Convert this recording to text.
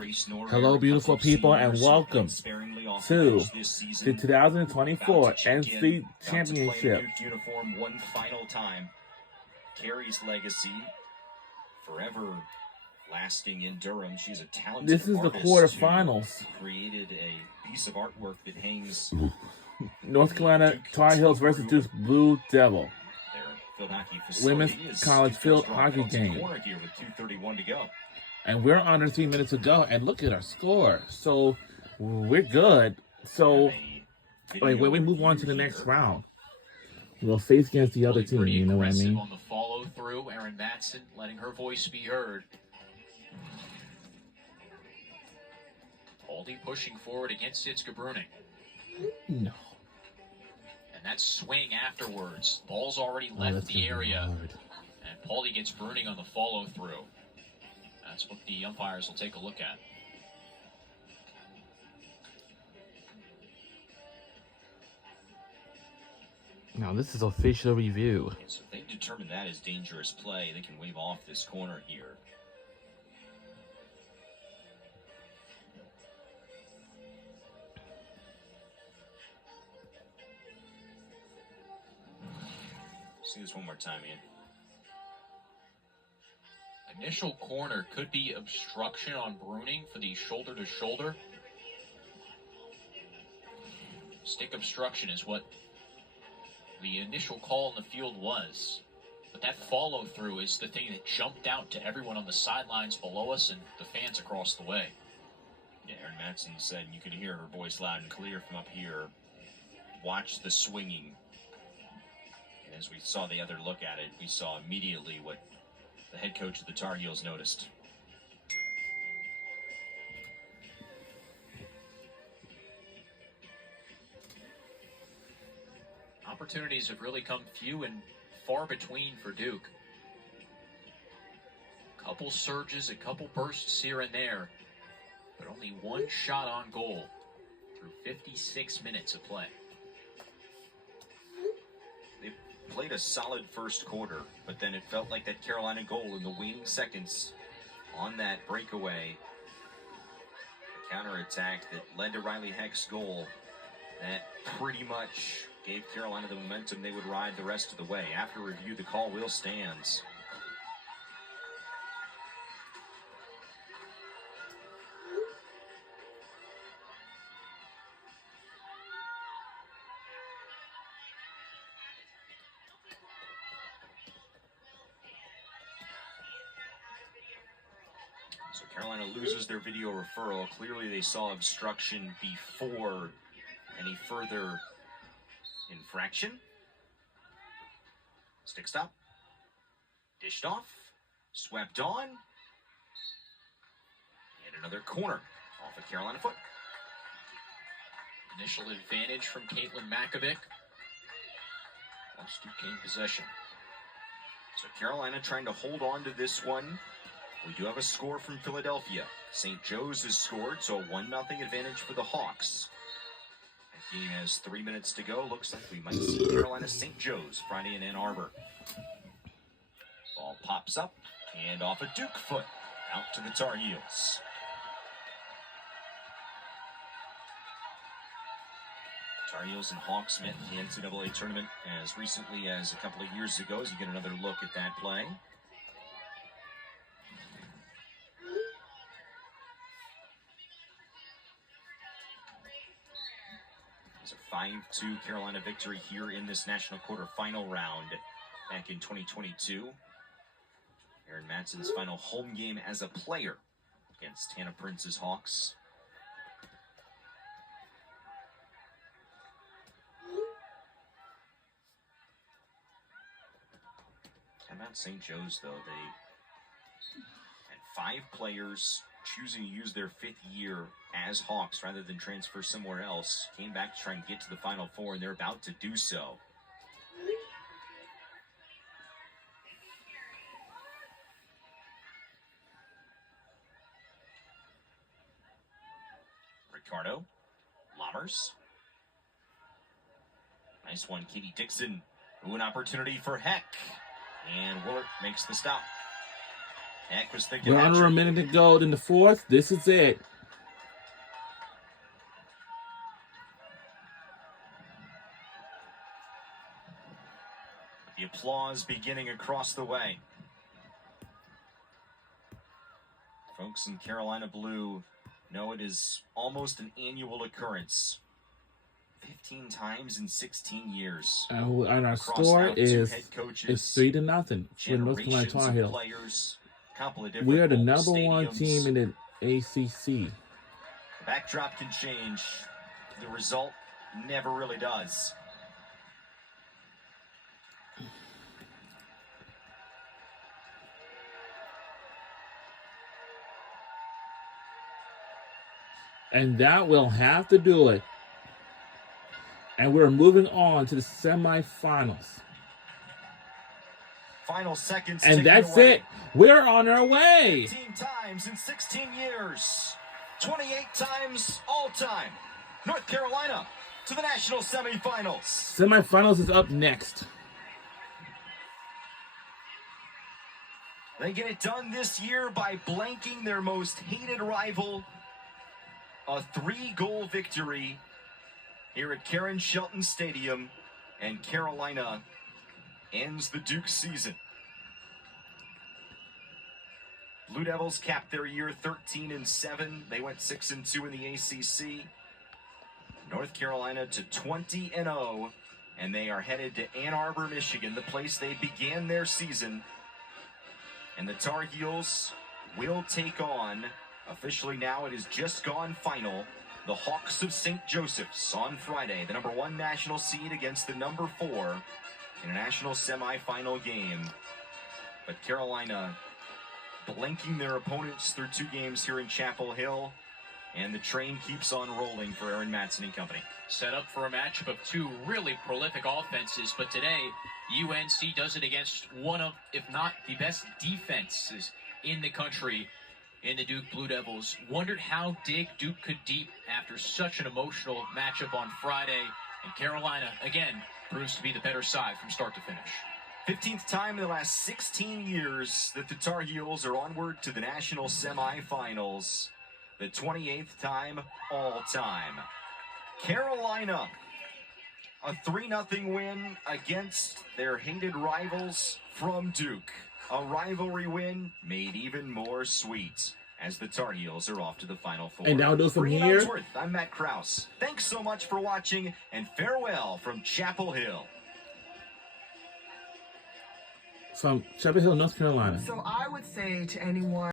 Hello, beautiful people, and welcome to the 2024 NCAA Championship. Uniform one final time. Carrie's legacy forever lasting in Durham. She's a talented This is the quarterfinals. Created a piece of artwork that hangs. North Carolina Tar Heels versus Duke's Blue Devil. Women's college field hockey game. Here with 2:31 to go. And we're under 3 minutes to go. And look at our score. So we're good. So when we move on to the next round, we'll face against the other team. You know what I mean? On the follow through, Erin Matson letting her voice be heard. Aldi pushing forward against Itzka Bruning. No. And that swing afterwards. Ball's already left the area. And Paulie gets Bruning on the follow through. That's what the umpires will take a look at. Now this is official review. Okay, so if they determine that as dangerous play, they can wave off this corner here. See this one more time, Ian. Initial corner could be obstruction on Bruning for the shoulder to shoulder. Stick obstruction is what the initial call in the field was. But that follow through is the thing that jumped out to everyone on the sidelines below us and the fans across the way. Yeah, Erin Matson said you could hear her voice loud and clear from up here. Watch the swinging. And as we saw the other look at it, we saw immediately what the head coach of the Tar Heels noticed. Opportunities have really come few and far between for Duke. A couple surges, a couple bursts here and there, but only one shot on goal through 56 minutes of play. They played a solid first quarter, but then it felt like that Carolina goal in the waning seconds on that breakaway, the counterattack that led to Riley Heck's goal, that pretty much gave Carolina the momentum they would ride the rest of the way. After review, the call will stand. So Carolina loses their video referral. Clearly they saw obstruction before any further infraction. Stick stop. Dished off. Swept on. And another corner off a Carolina foot. Initial advantage from Caitlin Makovic. Once Duke gained possession. So Carolina trying to hold on to this one. We do have a score from Philadelphia. St. Joe's has scored, so a 1-0 advantage for the Hawks. The game has 3 minutes to go. Looks like we might see Carolina St. Joe's Friday in Ann Arbor. Ball pops up and off a Duke foot out to the Tar Heels. Tar Heels and Hawks met in the NCAA Tournament as recently as a couple of years ago, as you get another look at that play. It's a 5-2 Carolina victory here in this national quarterfinal round back in 2022. Erin Matson's final home game as a player against Hannah Prince's Hawks. How about St. Joe's, though? They had 5 players choosing to use their 5th year as Hawks rather than transfer somewhere else. Came back to try and get to the Final Four, and they're about to do so. Ricardo, Lammers. Nice one, Katie Dixon. Ooh, an opportunity for Heck. And Willert makes the stop. Eck was thinking We're under a minute to go in the fourth. This is it. The applause beginning across the way. Folks in Carolina Blue know it is almost an annual occurrence. 15 times in 16 years. And our Across score now, two is head coaches, 3-0 for North Carolina generations Tar of Heels. players, couple of different We are the home number one stadiums. team in the ACC. The backdrop can change. The result never really does. And that will have to do it. And we're moving on to the semifinals. Final seconds. And that's it. We're on our way. 15 times in 16 years. 28 times all time. North Carolina to the national semifinals. Semifinals is up next. They get it done this year by blanking their most hated rival. A 3-goal victory here at Karen Shelton Stadium, and Carolina ends the Duke season. Blue Devils capped their year 13-7. They went 6-2 in the ACC. North Carolina to 20-0, and they are headed to Ann Arbor, Michigan, the place they began their season. And the Tar Heels will take on, officially now it is just gone final, the Hawks of St. Joseph's on Friday, the number 1 national seed against the number 4 in a national semifinal game. But Carolina blanking their opponents through 2 games here in Chapel Hill, and the train keeps on rolling for Aaron Matson and company. Set up for a matchup of 2 really prolific offenses, but today UNC does it against one of, if not the best defenses in the country in the Duke Blue Devils. Wondered how dig Duke could deep after such an emotional matchup on Friday, and Carolina, again, proves to be the better side from start to finish. 15th time in the last 16 years that the Tar Heels are onward to the national semifinals. The 28th time all time. Carolina, a 3-0 win against their hated rivals from Duke. A rivalry win made even more sweet as the Tar Heels are off to the Final Four. And now do from For Ian here. Unsworth, I'm Matt Krause. Thanks so much for watching, and farewell from Chapel Hill. From Chapel Hill, North Carolina. So I would say to anyone